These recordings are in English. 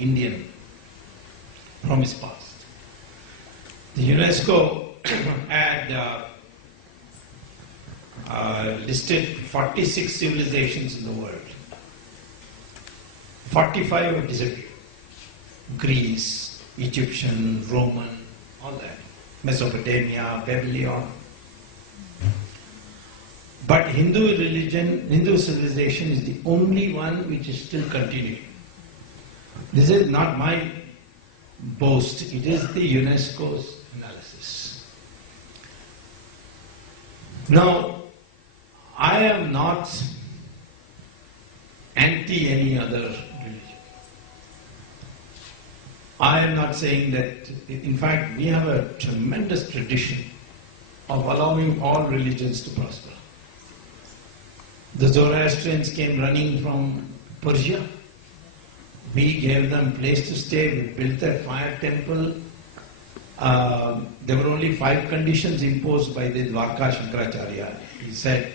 Indian from his past. The UNESCO had listed 46 civilizations in the world. 45 have disappeared. Greece, Egyptian, Roman, all that. Mesopotamia, Babylon. But Hindu religion, Hindu civilization is the only one which is still continuing. This is not my boast, it is the UNESCO's analysis. Now, I am not anti any other religion. I am not saying that, in fact, we have a tremendous tradition of allowing all religions to prosper. The Zoroastrians came running from Persia. We gave them place to stay. We built that fire temple. There were only 5 conditions imposed by the Dwarka Shankaracharya. He said,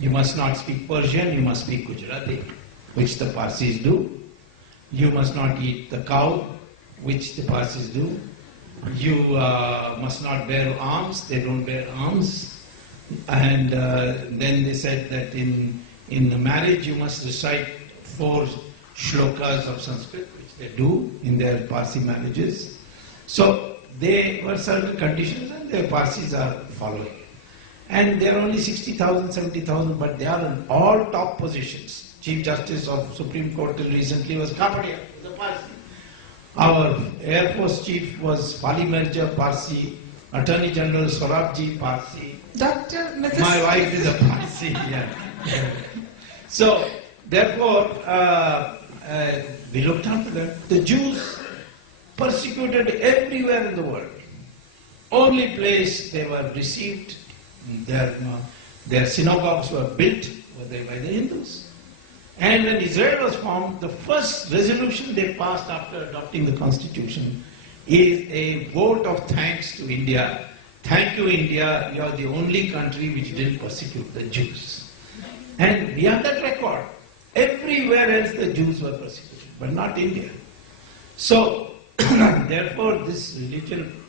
you must not speak Persian, you must speak Gujarati, which the Parsis do. You must not eat the cow, which the Parsis do. You must not bear arms, they don't bear arms. And then they said that in the marriage you must recite 4 shlokas of Sanskrit, which they do in their Parsi marriages. So there were certain conditions and the Parsis are following. And there are only 60,000, 70,000, but they are in all top positions. Chief Justice of Supreme Court till recently was Kapadia, the Parsi. Our Air Force Chief was Fali Mirza, Parsi. Attorney General Swarabji, Parsi. Dr. Mrs. My wife is a Parsi, yeah. So, therefore, we looked after them. The Jews persecuted everywhere in the world. Only place they were received, their synagogues were built were there by the Hindus. And when Israel was formed, the first resolution they passed after adopting the constitution is a vote of thanks to India. Thank you, India, you are the only country which didn't persecute the Jews. And we have that record. Everywhere else the Jews were persecuted, but not India. So, therefore, this religion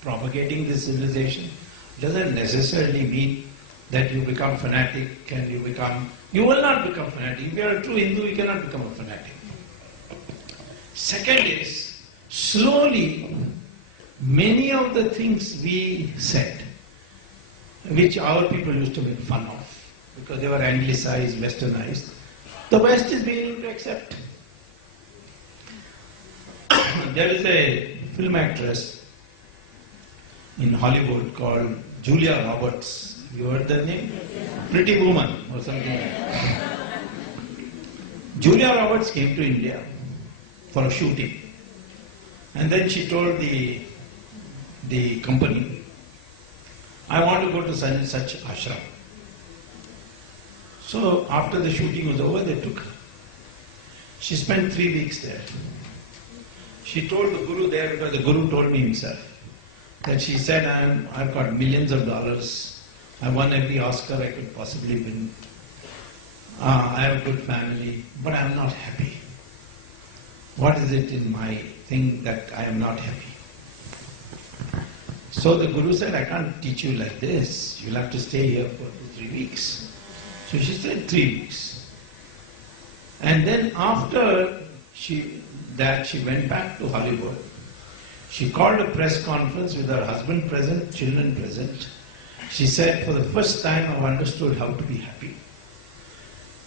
propagating this civilization doesn't necessarily mean that you become fanatic and you will not become fanatic. If you are a true Hindu, you cannot become a fanatic. Second is, slowly, many of the things we said, which our people used to make fun of, because they were anglicized, westernized, the West is beginning to accept. There is a film actress in Hollywood called Julia Roberts. You heard that name? Pretty Woman or something like that. Julia Roberts came to India for a shooting. And then she told the company, I want to go to such and such ashram. So after the shooting was over, they took her. She spent 3 weeks there. She told the Guru there, because the Guru told me himself, that she said, I've got millions of dollars. I won every Oscar I could possibly win. I have a good family, but I'm not happy. What is it in my thing that I am not happy? So the Guru said, I can't teach you like this. You'll have to stay here for 2-3 weeks. So she said 3 weeks. And then after she went back to Hollywood. She called a press conference with her husband present, children present. She said, for the first time I've understood how to be happy.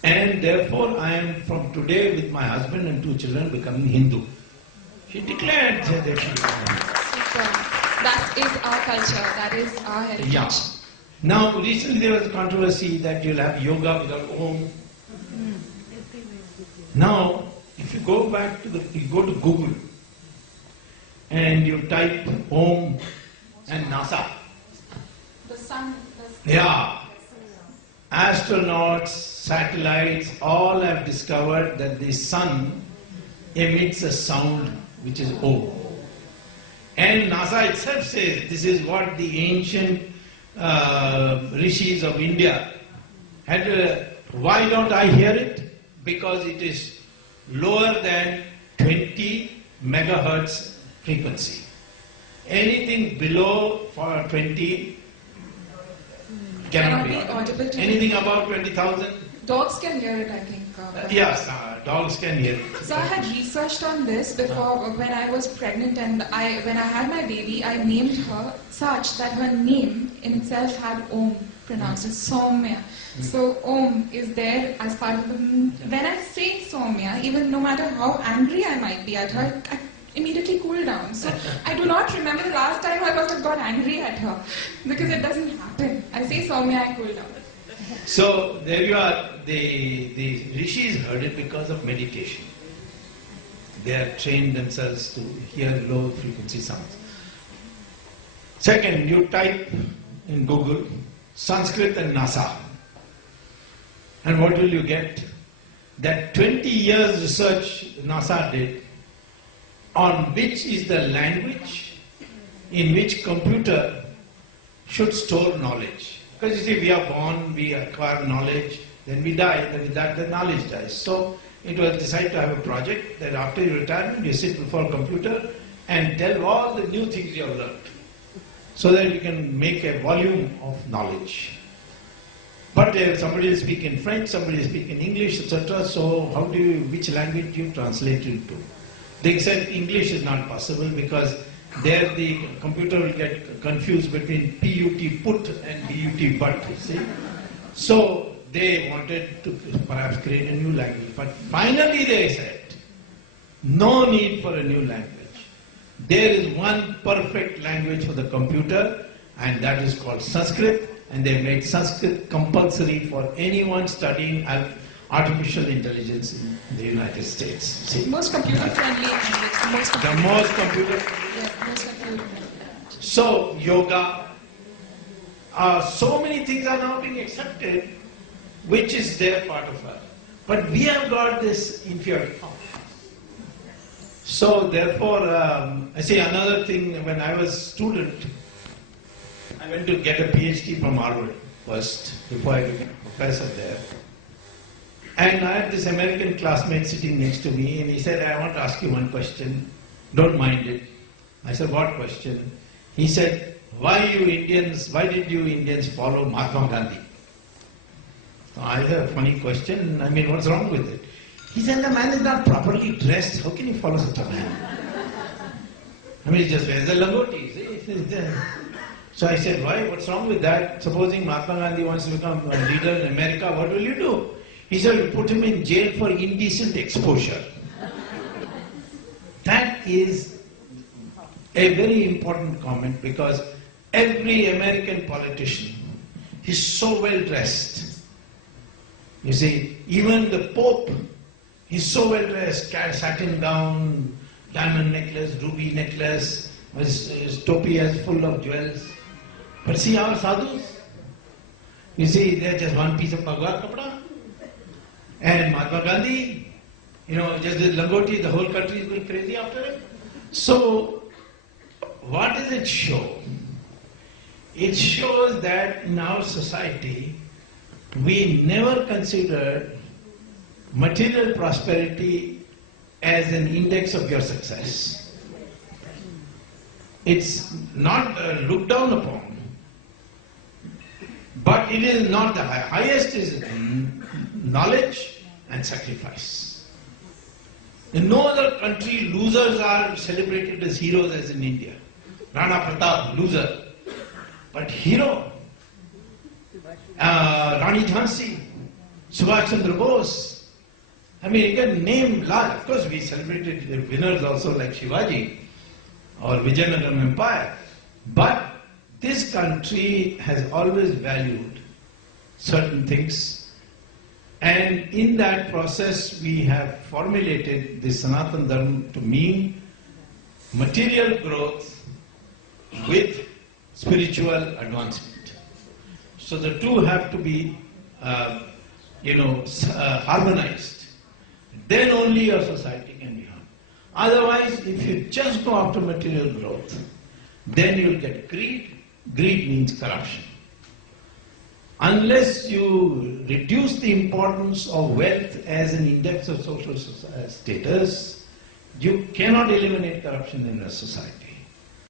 And therefore I am from today with my husband and 2 children becoming Hindu. She declared that she was Hindu. That is our culture, that is our heritage. Yeah. Now recently there was a controversy that you'll have yoga without Om. Now, if you go back to you go to Google and you type Om and NASA. The sun. Yeah. Astronauts, satellites, all have discovered that the sun emits a sound which is Om. And NASA itself says this is what the ancient rishis of India had. Why don't I hear it? Because it is lower than 20 megahertz frequency. Anything below for 20 cannot be audible. Anything above 20,000? Dogs can hear it, I think. Yes, dogs can hear it. So I had researched on this before when I was pregnant, and when I had my baby, I named her such that her name in itself had Om pronounced as Soumya. So Om is there as part of the... When I say Soumya, even no matter how angry I might be at her, I immediately cool down. So I do not remember the last time I must have got angry at her, because it doesn't happen. I say Soumya, I cool down. So there you are. The rishis heard it because of meditation. They have trained themselves to hear low frequency sounds. Second, you type in Google Sanskrit and NASA, and what will you get? That 20 years research NASA did on which is the language in which computer should store knowledge. Because you see, we are born, we acquire knowledge, then we die, and with that the knowledge dies. So it was decided to have a project that after your retirement you sit before a computer and tell all the new things you have learned, so that you can make a volume of knowledge. But somebody will speak in French, somebody will speak in English, etc. So how do you, which language do you translate it to? They said English is not possible because there the computer will get confused between PUT put and BUT but, see. So they wanted to perhaps create a new language. But finally they said, no need for a new language. There is one perfect language for the computer, and that is called Sanskrit, and they made Sanskrit compulsory for anyone studying artificial intelligence in the United States. See? Most computer friendly language. The most computer. Yes, most computer friendly. So yoga, so many things are now being accepted, which is their part of us. But we have got this inferiority complex. So therefore, I say another thing, when I was a student, I went to get a PhD from Harvard first, before I became a professor there. And I had this American classmate sitting next to me, and he said, I want to ask you one question, don't mind it. I said, what question? He said, why did you Indians follow Mahatma Gandhi? So I said, funny question, I mean, what's wrong with it? He said, the man is not properly dressed, how can you follow such a man? I mean, he just wears a langoti. So I said, why? What's wrong with that? Supposing Mahatma Gandhi wants to become a leader in America, what will you do? He said, you put him in jail for indecent exposure. That is a very important comment, because every American politician is so well dressed. You see, even the Pope is so well dressed, satin gown, diamond necklace, ruby necklace, his topi is full of jewels. But see our sadhus, you see, they're just one piece of bhagwat kapda. And Mahatma Gandhi, just the langoti, the whole country is going crazy after it. So, what does it show? It shows that in our society, we never considered material prosperity as an index of your success. It's not looked down upon. But it is not the highest is knowledge and sacrifice. In no other country, losers are celebrated as heroes as in India. Rana Pratap, loser. But hero, Rani Jhansi, Subhash Chandra Bose. I mean, you can name large. Of course, we celebrated the winners also like Shivaji or Vijayanagaram Empire. But this country has always valued certain things, and in that process we have formulated the Sanatana Dharma to mean material growth with spiritual advancement. So the two have to be harmonized. Then only your society can be harmonized. Otherwise, if you just go after material growth, then you will get greed. Greed means corruption. Unless you reduce the importance of wealth as an index of social status, You cannot eliminate corruption in a society.